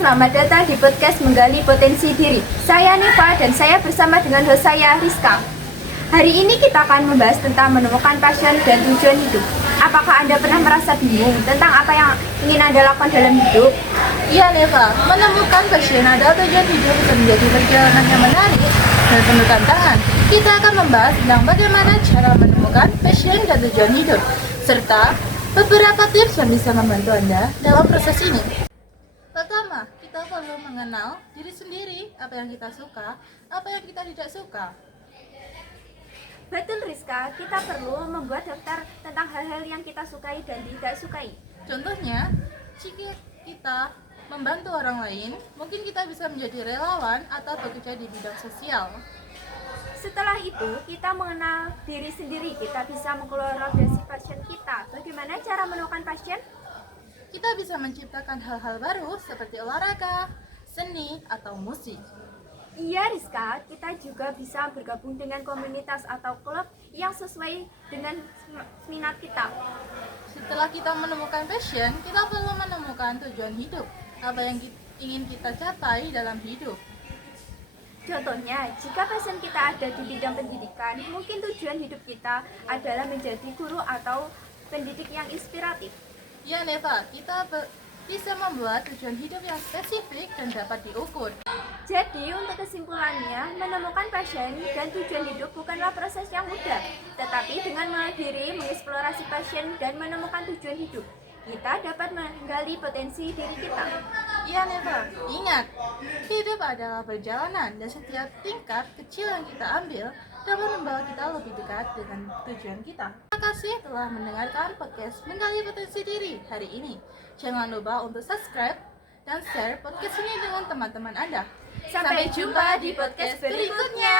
selamat datang di podcast Menggali Potensi Diri. Saya Neva dan saya bersama dengan host saya, Rizka. Hari ini kita akan membahas tentang menemukan passion dan tujuan hidup. Apakah Anda pernah merasa bingung tentang apa yang ingin Anda lakukan dalam hidup? Iya Neva, menemukan passion atau tujuan hidup bisa menjadi perjalanan yang menarik dan penuh tantangan. Kita akan membahas tentang bagaimana cara menemukan passion dan tujuan hidup, serta beberapa tips yang bisa membantu Anda dalam proses ini. Pertama, kita perlu mengenal diri sendiri, apa yang kita suka, apa yang kita tidak suka. Betul Rizka, kita perlu membuat daftar tentang hal-hal yang kita sukai dan tidak sukai. Contohnya, jika kita membantu orang lain, mungkin kita bisa menjadi relawan atau bekerja di bidang sosial. Setelah itu, kita mengenal diri sendiri, kita bisa mengeksplorasi passion kita. Bagaimana cara menemukan passion? Kita bisa menciptakan hal-hal baru seperti olahraga, seni, atau musik. Iya Rizka, kita juga bisa bergabung dengan komunitas atau klub yang sesuai dengan minat kita. Setelah kita menemukan passion, kita perlu menemukan tujuan hidup, apa yang ingin kita capai dalam hidup. Contohnya, jika passion kita ada di bidang pendidikan, mungkin tujuan hidup kita adalah menjadi guru atau pendidik yang inspiratif. Ya Neva, kita bisa membuat tujuan hidup yang spesifik dan dapat diukur. Jadi, untuk kesimpulannya, menemukan passion dan tujuan hidup bukanlah proses yang mudah, tetapi dengan mengakhiri, mengeksplorasi passion dan menemukan tujuan hidup, kita dapat menggali potensi diri kita. Iya Neva, ingat, hidup adalah perjalanan dan setiap tingkat kecil yang kita ambil dapat membawa kita lebih dekat dengan tujuan kita. Terima kasih telah mendengarkan podcast Menggali Potensi Diri hari ini. Jangan lupa untuk subscribe dan share podcast ini dengan teman-teman Anda. Sampai jumpa di podcast berikutnya.